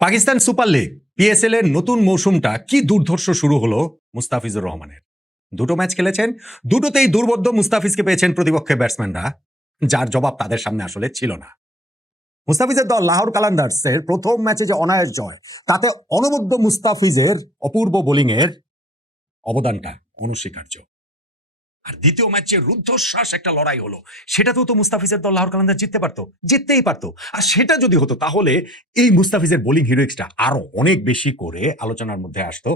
Pakistan super league PSL এর নতুন মৌসুমটা কি দুর্ধর্ষ শুরু হলো মুস্তাফিজুর রহমানের। দুটো ম্যাচ খেলেছেন, দুটোতেই দুর্বোধ্য মুস্তাফিজকে পেয়েছেন প্রতিপক্ষের ব্যাটসম্যানরা, যার জবাব তাদের সামনে আসলে ছিল না। মুস্তাফিজের দল লাহোর কালান্দার্সের প্রথম ম্যাচে যে অনায়াস জয়, তাতে অনবদ্য মুস্তাফিজের অপূর্ব বোলিংয়ের অবদানটা অনস্বীকার্য। আর দ্বিতীয় ম্যাচে রুদ্ধশ্বাস একটা লড়াই হলো, সেটাতেও তো মুস্তাফিজের দল লাহোর কালান্দার জিততেই পারতো। আর সেটা যদি হতো তাহলে এই মুস্তাফিজের বোলিং হিরোইক্সটা আরো অনেক বেশি করে আলোচনার মধ্যে আসতো।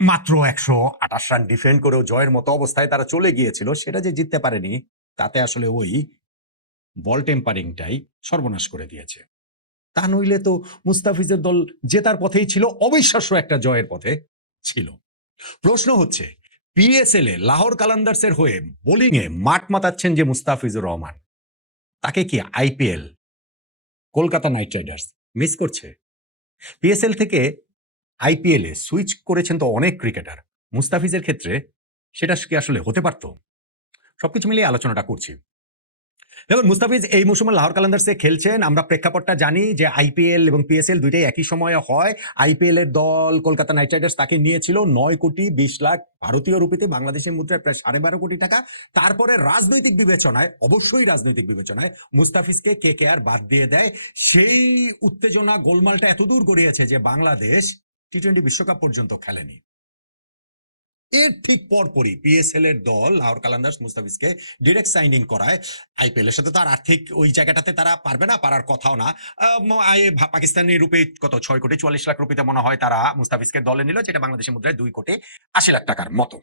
মাত্র ১২৮ রান ডিফেন্ড করেও জয়ের মতো অবস্থায় তারা চলে গিয়েছিল, সেটা যে জিততে পারেনি তাতে আসলে ওই বল টেম্পারিংটাই সর্বনাশ করে দিয়েছে। তা নইলে তো মুস্তাফিজের দল জেতার পথেই ছিল, অবিশ্বাস্য একটা জয়ের পথে ছিল। প্রশ্ন হচ্ছে, পিএসএল এ লাহোর কালান্দার্সের হয়ে বোলিং এ মাঠ মাতাচ্ছেন যে মুস্তাফিজুর রহমান, তাকে কি IPL Kolkata night Riders miss করছে? পিএসএল থেকে আইপিএল এ সুইচ করেছেন তো অনেক ক্রিকেটার, মুস্তাফিজের ক্ষেত্রে সেটা কি আসলে হতে পারত? সবকিছু মিলিয়ে আলোচনাটা করছি। দেখুন, মুস্তাফিজ এই মৌসুমে লাহোর কালান্দার্সে খেলছেন। আমরা প্রেক্ষাপটটা জানি যে আইপিএল এবং পিএসএল দুইটাই একই সময়ে হয়। আইপিএল এর দল কলকাতা নাইট রাইডার্স তাকে নিয়েছিল 9,20,00,000 ভারতীয় রুপিতে, বাংলাদেশের মুদ্রায় প্রায় 12.5 কোটি টাকা। তারপরে রাজনৈতিক বিবেচনায়, অবশ্যই রাজনৈতিক বিবেচনায়, মুস্তাফিজকে কেকেআর বাদ দিয়ে দেয়। সেই উত্তেজনা গোলমালটা এতদূর গড়িয়েছে যে বাংলাদেশ টি-20 বিশ্বকাপ পর্যন্ত খেলেনি। এর ঠিক পরপরই পিএসএল এর দল লাহোর কালান্দার্স মুস্তাফিজকে ডিরেক্ট সাইনিং করায়। আইপিএল এর সাথে তো আর আর্থিক ওই জায়গাটাতে তারা পারবে না, পারার কথাও না। পাকিস্তানি রুপি কত 6,44,00,000 রুপিতে মনে হয় তারা মুস্তাফিজকে দলে নিল, যেটা বাংলাদেশের মুদ্রায় 2,80,00,000 টাকার মতো।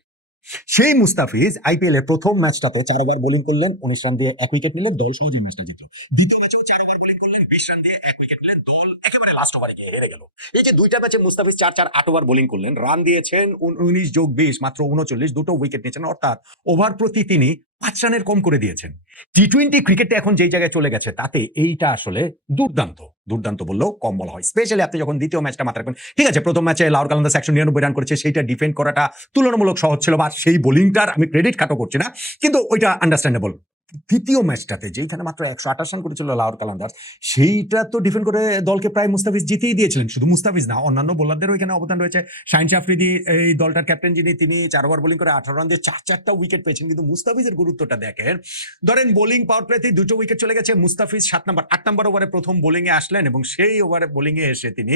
সেই মুস্তাফিজ আইপিএল এর প্রথম ম্যাচটাতে 4 ওভার বোলিং করলেন, 19 রান দিয়ে 1 উইকেট নিলেন, দল সহজেই ম্যাচটা জিতল। দ্বিতীয় ম্যাচেও 4 ওভার বোলিং করলেন, 20 রান দিয়ে 1 উইকেট নিলেন, দল একেবারে লাস্ট ওভারে গিয়ে হেরে গেল। এই যে দুইটা ম্যাচে মুস্তাফিজ 8 ওভার বোলিং করলেন, রান দিয়েছেন 19 যোগ 20 মাত্র 39, দুটো উইকেট নিয়েছেন, অর্থাৎ ওভার প্রতি তিনি 5 রানের কম করে দিয়েছেন। টি-20 ক্রিকেটে এখন যেই জায়গায় চলে গেছে, তাতে এইটা আসলে দুর্দান্ত। দুর্দান্ত বললেও কম বলা হয়। স্পেশালি আপনি যখন দ্বিতীয় ম্যাচটা মাথায় রাখবেন, ঠিক আছে প্রথম ম্যাচে লাহোর কালান্দার্স 199 রান করেছে, সেইটা ডিফেন্ড করাটা তুলনামূলক সহজ ছিল, বা সেই বোলিংটার আমি ক্রেডিট খাটো করছি না, কিন্তু ওইটা আন্ডারস্ট্যান্ডেবল। দ্বিতীয় ম্যাচটাতে যেখানে মাত্র 128 রান করেছিল লাহোর কালান্দার্স, সেইটা তো ডিফেন্ড করে দলকে প্রায় মুস্তাফিজ জিতেই দিয়েছিলেন। শুধু মুস্তাফিজ না, অন্যান্য বোলারদেরও এখানে অবদান রয়েছে। শাহিন আফ্রিদি এই দলটার ক্যাপ্টেন, তিনি 4 ওভার বোলিং করে 18 রান দিয়ে 4টা উইকেট পেয়েছেন। কিন্তু মুস্তাফিজের গুরুত্বটা দেখেন, ধরেন বোলিং পাওয়ার প্লেতে 2টো উইকেট চলে গেছে, মুস্তাফিজ 8 নম্বর ওভারে প্রথম বোলিং এ আসলেন এবং সেই ওভারে বোলিং এ এসে তিনি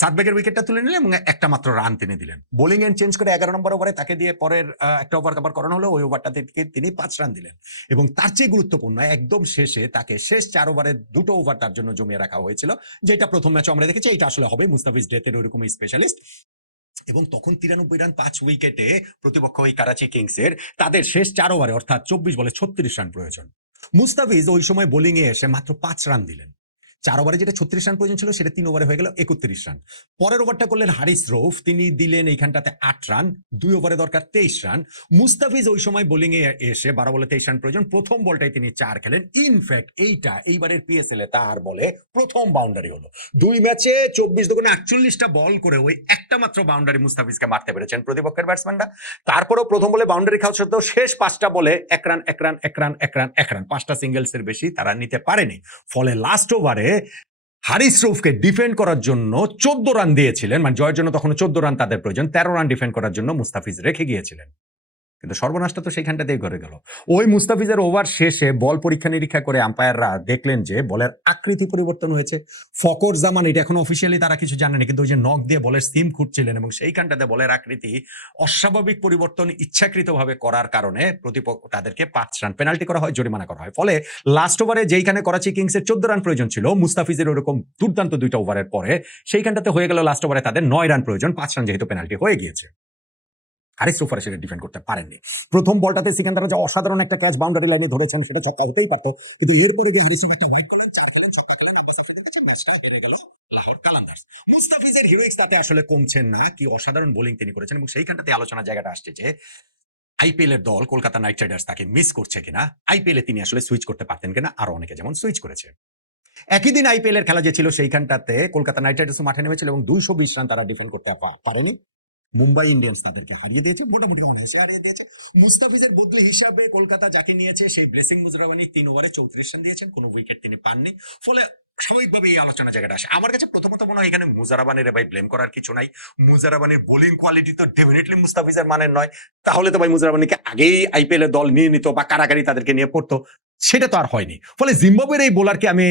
সাদবেগের উইকেটটা তুলে নিলেন এবং একটা মাত্র রান তিনি দিলেন। বোলিং এন্ড চেঞ্জ করে 11 নম্বর ওভারে তাকে দিয়ে পরের একটা ওভার কভার করানো হলো, ওই ওভারটা থেকে তিনি 5 রান দিলেন। এবং তার চেয়ে গুরুত্বপূর্ণ, একদম শেষে তাকে শেষ 4 ওভারে 2টো ওভার তার জন্য জমিয়ে রাখা হয়েছিল, যেটা প্রথম ম্যাচে আমরা দেখেছি। এটা আসলে হবে মুস্তাফিজ ডেথের ওইরকম স্পেশালিস্ট। এবং তখন 93 রান 5 উইকেটে প্রতিপক্ষ ওই করাচি কিংসের, তাদের শেষ 4 ওভারে অর্থাৎ 24 বলে 36 রান প্রয়োজন। মুস্তাফিজ ওই সময় বোলিং এ এসে মাত্র 5 রান দিলেন। 4 ওভারে যেটা 36 রান প্রয়োজন ছিল, সেটা 3 ওভারে হয়ে গেল 31 রান। পরের ওভারটা করলেন হারিস রৌফ, তিনি দিলেন এইখানটাতে 8 রান, 2 ওভারে দরকার 23 রান। মুস্তাফিজ ওই সময় বোলিং এ এসে 12 বলে 23 রান প্রয়োজন, প্রথম বলটাই তিনি 4 খেলেন। ইনফ্যাক্ট এইবারের পিএসএল এ তার বলে প্রথম বাউন্ডারি হলো। 2 ম্যাচে 24 দুগুণে 48টা বল করে ওই একটা মাত্র বাউন্ডারি মুস্তাফিজকে মারতে পেরেছেন প্রতিপক্ষের ব্যাটসম্যানরা। তারপরেও প্রথম বলে বাউন্ডারি খাওয়া সত্ত্বেও শেষ 5টা বলে 1 run 1 run 1 run 1 run 1 run, 5টা সিঙ্গেলস এর বেশি তারা নিতে পারেনি। ফলে লাস্ট ওভারে হারিস রৌফকে ডিফেন্ড করার জন্য 14 রান দিয়েছিলেন, মানে জয়ের জন্য তখন 14 রান তাদের প্রয়োজন, 13 রান ডিফেন্ড করার জন্য মুস্তাফিজ রেখে গিয়েছিলেন। কিন্তু সর্বনাশটা তো সেইখানটাতেই ঘটে গেল। ওই মুস্তাফিজের ওভার শেষে বল পরীক্ষা নিরীক্ষা করে আম্পায়াররা দেখলেন যে বলের আকৃতি পরিবর্তন হয়েছে। ফকর জামান, এটা এখন অফিসিয়ালি তারা কিছু জানেনি, কিন্তু ওই যে নখ দিয়ে বলের সিম খুঁটছিলেন এবং সেইখানটাতে বলের আকৃতি অস্বাভাবিক পরিবর্তন ইচ্ছাকৃতভাবে করার কারণে প্রতিপক্ষ তাদেরকে 5 রান পেনাল্টি করা হয়, জরিমানা করা হয়। ফলে লাস্ট ওভারে যেইখানে করাচি কিংসের 14 রান প্রয়োজন ছিল, মুস্তাফিজের ওরকম দুর্দান্ত 2টা ওভারের পরে সেইখানটাতে হয়ে গেল লাস্ট ওভারে তাদের 9 রান প্রয়োজন, 5 রান যেহেতু পেনাল্টি হয়ে গিয়েছে। হারিস রৌফ সেটা ডিফেন্ড করতে পারেননি। প্রথম বলটাতে সিকান্দার যে অসাধারণ একটা ক্যাচ বাউন্ডারি লাইনে ধরেছেন, সেটা ছক্কা হতেই পারতো, কিন্তু এরপরে গিয়ে হারিস রৌফ একটা ওয়াইড করলেন, 4 খেলেন, ছক্কা খেলেন, আব্বাস আফ্রিদি দিচ্ছেন, ম্যাচটা হেরে গেল লাহোর কালান্দার্স। মুস্তাফিজের হিরোইক্স তাতে আসলে কমছেন না, কি অসাধারণ বোলিং তিনি করেছেন। এবং সেইখানটাতে আলোচনার জায়গাটা আসছে যে আইপিএল এর দল কলকাতা নাইট রাইডার্স তাকে মিস করছে কিনা, আইপিএল এ তিনি আসলে সুইচ করতে পারতেন কিনা, আরো অনেকে যেমন সুইচ করেছে। একই দিন আইপিএল এর খেলা যে ছিল, সেইখানটাতে কলকাতা নাইট রাইডার্স মাঠে নেমেছিল এবং 220 রান তারা ডিফেন্ড করতে পারেনি। মুম্বাই ইন্ডিয়ান্স তাদেরকে হারিয়ে দিয়েছে, মোটামুটি অনায়াসে হারিয়ে দিয়েছে। মুস্তাফিজের বদলি হিসাবে কলকাতা যাকে নিয়েছে সেই ব্লেসিং মুজরাবানি 3 ওভারে 34 রান দিয়েছেন, কোনো উইকেট তিনি পাননি। ফলে স্বাভাবিকভাবে এই আলোচনা জায়গাটা আসে। আমার কাছে প্রথমত মনে হয় এখানে মুজারাবানির ভাই ব্লেম করার কিছু নাই। মুজারাবানির বোলিং কোয়ালিটি তো ডেফিনেটলি মুস্তাফিজের মানের নয়। তাহলে তো ভাই মুজারাবানিকে আগেই আইপিএল এর দল নিয়ে নিত বা কারাগারি তাদেরকে নিয়ে পড়তো, সেটা তো আর হয়নি। ফলে জিম্বাবুয়ের এই বোলারকে আমি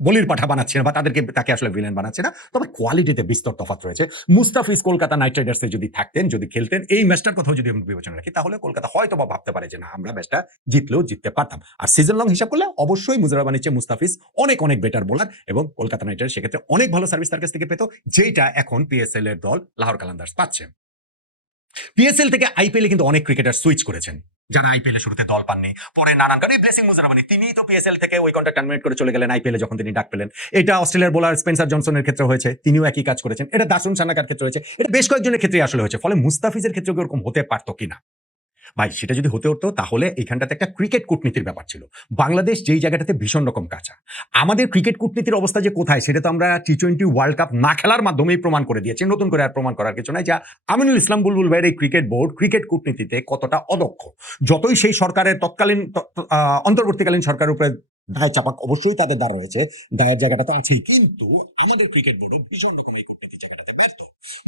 বলির পাঠা বানাচ্ছে না বা তাকে আসলে ভিলেন বানাচ্ছে না, তবে কোয়ালিটিতে বিস্তর তফাৎ রয়েছে। মুস্তাফিজ কলকাতা নাইট রাইডার্সে যদি থাকতেন, যদি খেলতেন, এই ম্যাচটার কথাও যদি আমরা বিবেচনা রাখি, তাহলে কলকাতা হয়তো বা ভাবতে পারে যে না, আমরা ম্যাচটা জিতলেও জিততে পারতাম। আর সিজন লং হিসাব করলে অবশ্যই মুজারাবানির চেয়ে মুস্তাফিজ অনেক অনেক বেটার বোলার, এবং কলকাতা নাইট রাইডার্স সেক্ষেত্রে অনেক ভালো সার্ভিস তার কাছ থেকে পেত, যেটা এখন পিএসএল এর দল লাহোর কালান্দার্স পাচ্ছে। পিএসএল থেকে আইপিএল কিন্তু অনেক ক্রিকেটার সুইচ করেছেন, যারা আইপিএল এ শুরুতে দল পাননি, পরে নানান কারণে। ব্লেসিং মুজারাবানি তিনি তো পিএসএল থেকে ওই কন্ট্রাক্ট টার্মিনেট করে চলে গেলেন আইপিএল এ যখন তিনি ডাক পেলেন। এটা অস্ট্রেলিয়ার বোলার স্পেন্সার জনসনের ক্ষেত্রে হয়েছে, তিনিও একই কাজ করেছেন। এটা দাসুন সানাকার ক্ষেত্রে হয়েছে, এটা বেশ কয়েকজনের ক্ষেত্রে আসলে হয়েছে। ফলে মুস্তাফিজের ক্ষেত্রে এরকম হতে পারতো কিনা ভাই, সেটা যদি হতো তাহলে এখানটাতে একটা ক্রিকেট কূটনীতির ব্যাপার ছিল। বাংলাদেশ যেই জায়গাটাতে ভীষণ রকম কাঁচা, আমাদের ক্রিকেট কূটনীতির অবস্থা যে কোথায়, সেটা তো আমরা টি-20 ওয়ার্ল্ড কাপ না খেলার মাধ্যমেই প্রমাণ করে দিয়েছি। নতুন করে আর প্রমাণ করার কিছু নাই। যা আমিনুল ইসলাম বুলবুল ভাইয়ের এই ক্রিকেট বোর্ড ক্রিকেট কূটনীতিতে কতটা অদক্ষ, যতই সেই সরকারের তৎকালীন অন্তর্বর্তীকালীন সরকারের উপরে দায় চাপাক, অবশ্যই তাদের দ্বারা রয়েছে, দায়ের জায়গাটা তো আছেই, কিন্তু আমাদের ক্রিকেট বোর্ড ভীষণ রকম এই কূটনীতির জায়গাটাতে ব্যর্থ।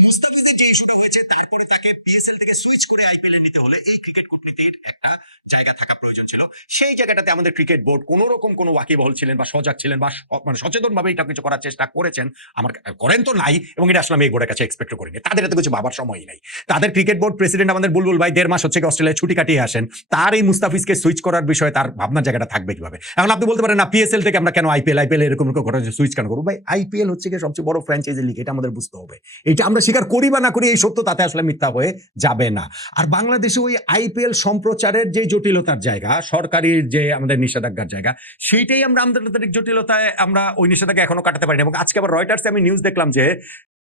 মুস্তাফিজের যে ইস্যুটা হয়েছে, তারপরে তাকে পিএসএল থেকে সুইচ করে আইপিএল এ নিতে হলে এই ক্রিকেট কূটনীতির একটা জায়গা থাকা প্রয়োজন ছিল। সেই জায়গাটাতে আমাদের ক্রিকেট বোর্ড কোন রকম কোনো ওয়াকিবহল ছিলেন বা সজাগ ছিলেন বা মানে সচেতন ভাবে এটা কিছু করার চেষ্টা করেছেন, আমার করেন তো নাই, এবং এটা আসলে আমি এই বোর্ডের কাছে এক্সপেক্ট করিনি। তাদের এত কিছু ভাবার সময়ই নাই। তাদের ক্রিকেট বোর্ড প্রেসিডেন্ট আমাদের বুলবুল ভাই 1.5 মাস হচ্ছে অস্ট্রেলিয়ায় ছুটি কাটিয়ে আসেন, তার এই মুস্তাফিজকে সুইচ করার বিষয়ে তার ভাবনার জায়গাটা থাকবে কিভাবে? এখন আপনি বলতে পারেন না, পিএসএল থেকে আমরা কেন আইপিএল এরকম ঘটনা সুইচ কেন করবো? ভাই, আইপিএল হচ্ছে কি সবচেয়ে বড় ফ্র্যাঞ্চাইজি লিগ, এটা আমাদের বুঝতে হবে। এটা আমরা স্বীকার করি বা না করি, এই সত্য তাতে আসলে মিথ্যা হয়ে যাবে না। আর বাংলাদেশে ওই আইপিএল সম্প্রচারের যে জটিলতার জায়গা, সরকারি যে আমাদের নিষেধাজ্ঞার জায়গা, সেইটাই আমরা আন্তর্জাতিক জটিলতায় আমরা ওই নিষেধাজ্ঞা এখনো কাটাতে পারিনি। এবং আজকে আবার রয়টার্সে আমি নিউজ দেখলাম যে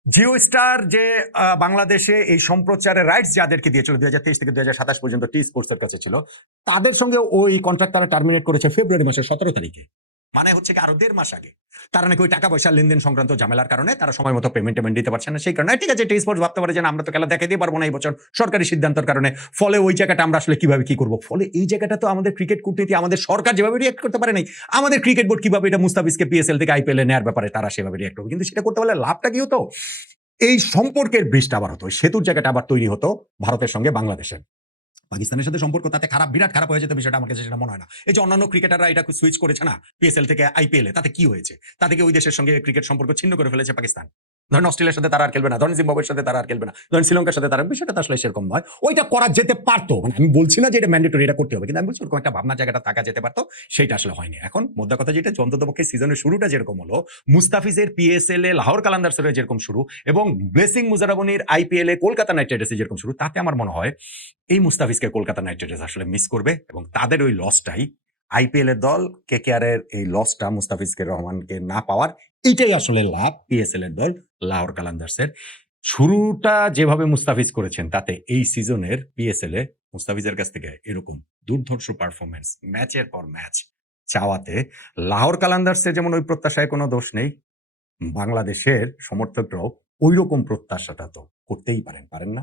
জিও স্টার যে বাংলাদেশে এই সম্প্রচারের রাইটস যাদেরকে দিয়েছিল 2023 থেকে 2027 পর্যন্ত টি স্পোর্টস এর কাছে ছিল, তাদের সঙ্গে ওই কন্ট্রাক্ট তারা টার্মিনেট করেছে ফেব্রুয়ারি মাসের 17 তারিখে। মানে হচ্ছে কি আরো 1.5 মাস আগে। তারা নাকি ওই টাকা পয়সা লেনদেন সংক্রান্ত ঝামেলার কারণে তারা সময় মতো পেমেন্ট দিতে পারছে না। সেই কারণে ঠিক আছে, টি স্পোর্টস ভাবতে পারে যে আমরা তো খেলা দেখাতে পারবো না এই বছর সরকারি সিদ্ধান্তের কারণে। ফলে ওই জায়গাটা আমরা আসলে কিভাবে কি করবো? ফলে এই জায়গাটা তো আমাদের ক্রিকেট কূটনীতি, আমাদের সরকার যেভাবে রিয়েক্ট করতে পারে নাই, আমাদের ক্রিকেট বোর্ড কিভাবে এটা মুস্তাফিজকে পিএসএল থেকে আইপিএল এ নেওয়ার ব্যাপারে তারা সেভাবে রিয়েক্ট করবে। কিন্তু সেটা করতে পারলে লাভটা কি হতো? এই সম্পর্কের ব্রিজটা আবার হতো, সেতুর জায়গাটা আবার তৈরি হতো ভারতের সঙ্গে বাংলাদেশের। পাকিস্তানের সাথে সম্পর্ক তাতে খারাপ, বিরাট খারাপ হয়ে যেত বিষয়টা, আমার কাছে সেটা মনে হয় না। এই যে অন্যান্য ক্রিকেটাররা এটা সুইচ করেছে না পিএসএল থেকে আইপিএল এ, তাতে কি হয়েছে? তাতে কি ওই দেশের সঙ্গে ক্রিকেট সম্পর্ক ছিন্ন করে ফেলেছে পাকিস্তান? ধরেন অস্ট্রেলিয়ার সাথে তারা আর খেলবে না, ধরেন জিম্বাবুয়ের সাথে তারা আর খেলবে না, ধরেন শ্রীলঙ্কার সাথে তারা, বিষয়টা তো আসলে সেরকম নয়। ওইটা করা যেতে পারতো, মানে আমি বলছি না যে এটা ম্যান্ডেটরি, এটা করতে হবে, কিন্তু আমি বলছি ওরকম একটা ভাবনা জায়গাটা থাকা যেতে পারতো, সেটা আসলে হয়নি। এখন মোদ্দা কথা যেটা, অন্ততপক্ষে সিজনের শুরুটা যেরকম হলো, মুস্তাফিজের পিএসএল এ লাহোর কালান্দার্সের যেরকম শুরু, এবং ব্লেসিং মুজারাবনির আইপিএল এ কলকাতা নাইট রাইডার্সের যেরকম শুরু, তাতে আমার মনে হয় এই মুস্তাফিজকে কলকাতা নাইট রাইডার্স আসলে মিস করবে, এবং তাদের ওই লসটাই, আইপিএল এর দল কেকেআর এর এই লসটা, মুস্তাফিজকে রহমানকে না পাওয়ার, এটাই আসলে লাভ পিএসএল এর দল লাহোর কালান্দার্সের। শুরুটা যেভাবে মুস্তাফিজ করেছেন, তাতে এই সিজনের পিএসএল এ মুস্তাফিজের কাছ থেকে এরকম দুর্ধর্ষ পারফরমেন্স ম্যাচের পর ম্যাচ চাওয়াতে লাহোর কালান্দার্সের যেমন ওই প্রত্যাশায় কোনো দোষ নেই, বাংলাদেশের সমর্থকরাও ওই রকম প্রত্যাশাটা তো করতেই পারেন না?